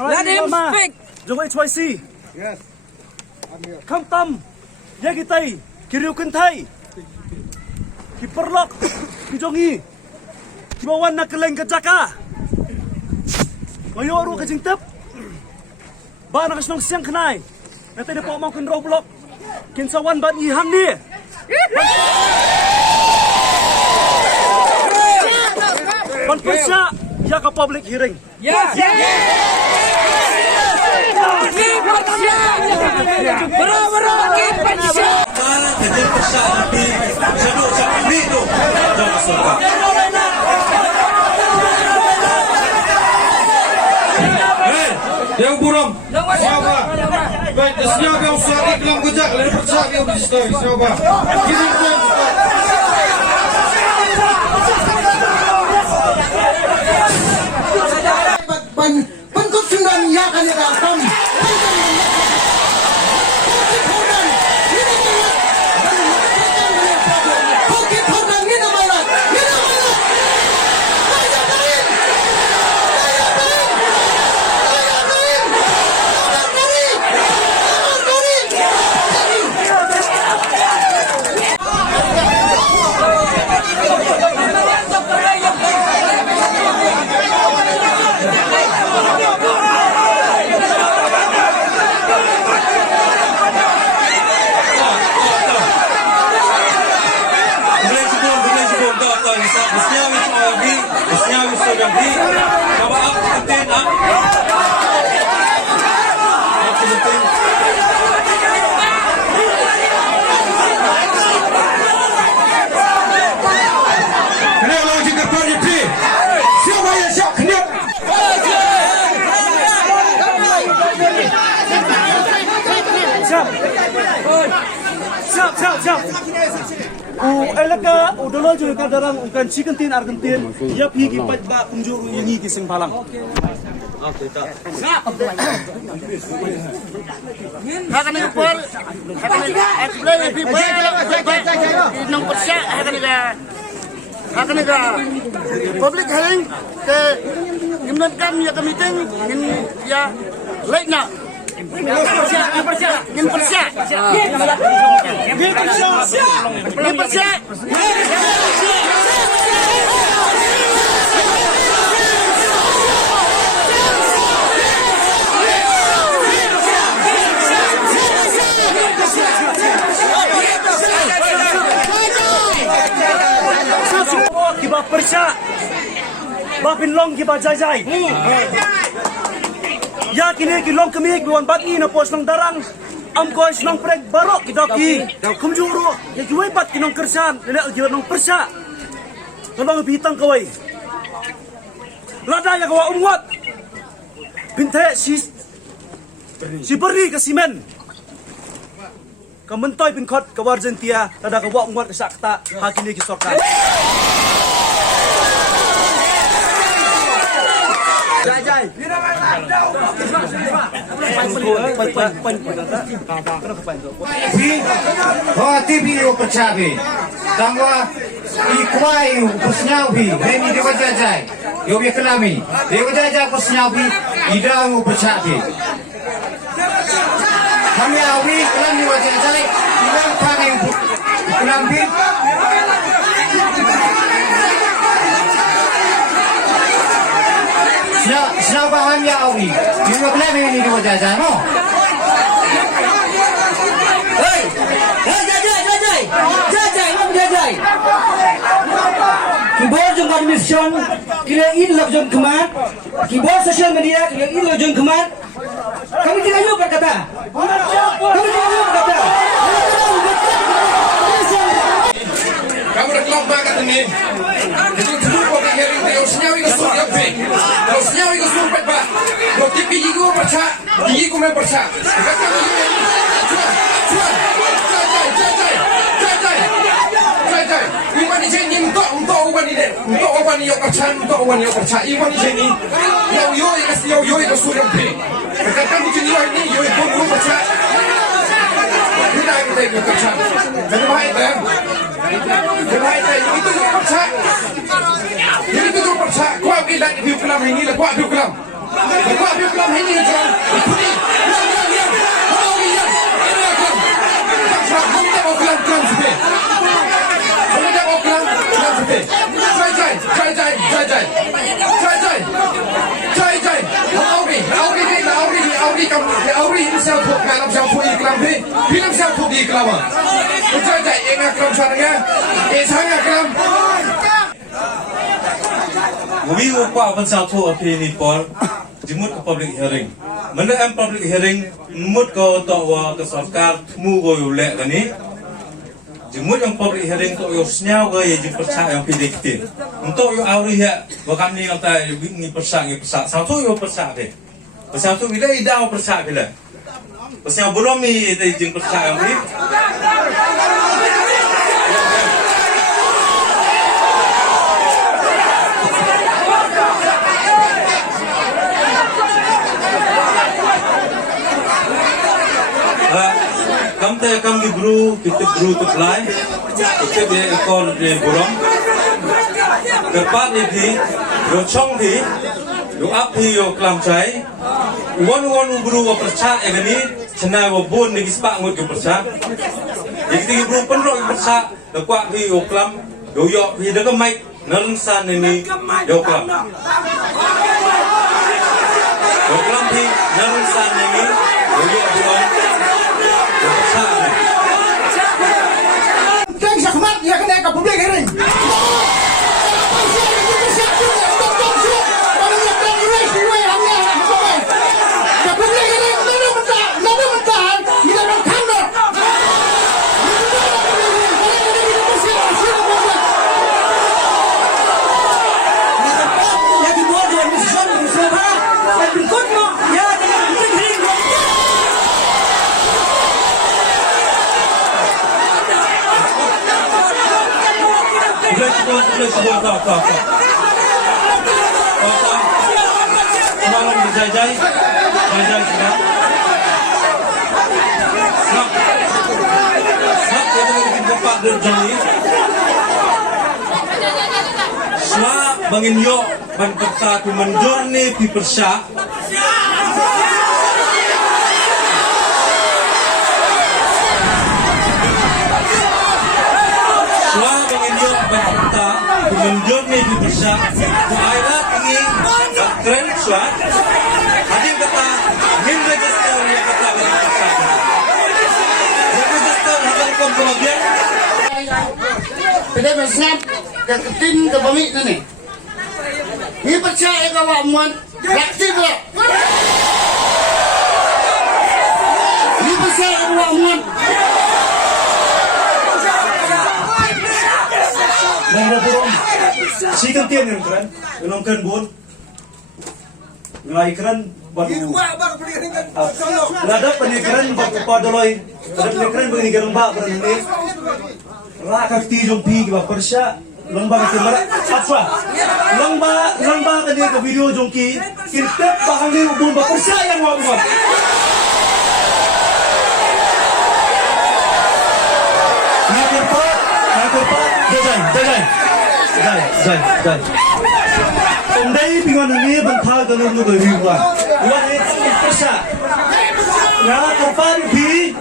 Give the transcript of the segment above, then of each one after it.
Let him speak. Jom HYC. Yes. Kam tam. Ya kita. Kiriu kentai. Kiperlok. Kijongi. Kibawan nak keleng kejaka. Mayo ru kejingtep. Ba nak senong siang kenai. Nanti dia mau ken roh blok. Kinsawan ban ihang ni. Ban persia ya ke public hearing. Yes. Bro, keep persia. Kejil persia di seduk cakap bidu. Jangan suka. Dia burung. Siapa? Baik, siapa yang suara bilang kejak, lalu percaya dia beristoi. Siapa? Kirim dia. Pengkop sundan ya kan ya kan. Siap. Elaka udolo juga kadarang ukan cikentin Argentin. Ya pigi pajba kunjuru yangi kising palang. Hakan ni por. Explain people. Nang persia hakan ni public hearing ke gimnatkan ya ke meeting ya late na. Ingin persia. Kiba persia. Bapin long kiba jai. Ya kini kilong kemik duan bati na pos ng darang am ko is nong preg barok idaki kumjuro ya juwe bat kinong kersan nila giwan nong persa tolong bitang kawai lada ya kawa umwat binte si beri ke simen kementoy pinkot kawar jentia lada kawa umwat kesakta hakini kisorkan Jai TV yo percabe. Tangwa ikwai pusnyau bi. Hemi dia berjajai. Yo bi kelami. Dia berjajai pusnyau bi. Idang percabe. Kami awi kelami berjajai. Idang kami kelami. Siapa kami awi? Dia kelami ini dia berjajai. No. Hey! Jajai, Om Jajai. Kibor jong administration, kila in log jong kemat. Kibor social media, kila in log jong kemat. Kami tidak yuk berkata. Kamu dah kelam banget ini. Itu dulu kau hearing dia senyawi ke sur yang baik. Kau senyawi ke sur pet bah. Kau tipi jigo percaya, jigo memang percaya. Kata kamu Jai. Iwan ini ni untuk Iwan ini, untuk Iwan ini yang percaya. Iwan ini yo yang sur yang baik. Kata kamu jadi Iwan ini yo yang pun percaya. Kita yang percaya. Jadi baik kan? Itu juga percaya. Jadi itu juga percaya. Kau ambil dan view kelam ini lah. Kau ambil kelam ini lah. Itu ni. Kamu tak mau kelam sebab. Kamu tak mau kelam sebab. Jai. Auri ini siapa tu? Kalau siapa tu iklan ni, film siapa tu iklan ah? Jai, enggak kelam sana, sangat kelam. Kami upah pensatu api ni Paul, jemut ke public hearing. Mana am public hearing, mut kau tahu ke sarkar temu kau ulek ni. Jemut yang public hearing tu yang senyau kau yang percaya yang prediktif. Untuk yang awal ya, bahkan ni kata ni percaya. Satu yang percaya deh. Satu bila ida percaya bila. Pasal belum ni yang percaya ni. Kami guru, kita guru tu pelai, kita dia ekor dia burung. Kepat ini, yo chong ni, yo api yo kelam cai. Wan guru wa percaya ini, cenai wa bun ni kispak ngut yo percaya. Jadi tiga guru penrok yo percaya, lekwa ni yo kelam, yo dia ke mic, nalensan ini yo kelam. Yo kelam ni nalensan ini, yo burung. Kan sakmat ya kena ke publik hari. Kau. Semalam dijajai sudah. Nak kita bikin tempat berjani. Semua bangin yo ban kata tu menjur ni pi persya. Semua bangin yo ban kata menjur ni pi persya. Airat ini keren suat. Hadir kata min register ni kata ban persya. Register hadir kom kemudian. Kita bersam ketin ke pemik ni. Ni percaya ke awak muan aktif tak? Ni percaya ke awak muan. Nang burung. Si kentian yang keren, yang keren bun. Ngai keren baru. Ada penikaran baru padoloi. Ada penikaran begini gerembak keren ni. Rakak ti jompi ke Persya. lomba kamera apa lomba kani ke video jongki kita bahani ubun percaya yang wa Jai. Ondai pingan ini bentar dengan lu berhiuan. Luar itu persa. Nah, kapan bi?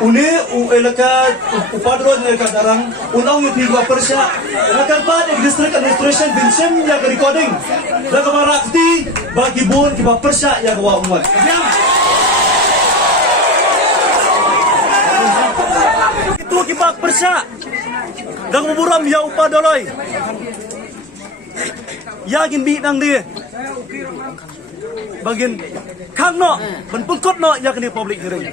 Une elaka upadron elaka darang. Unang itu gua persa. Elaka kapan district administration Vincent yang recording. Elaka marakti bagi bon kita persa yang gua umat. Itu kita persa. Gang buram ya upadoloi. Yakin bi nang dia. Bagian kang no, ben pengkot no yakin di public hearing.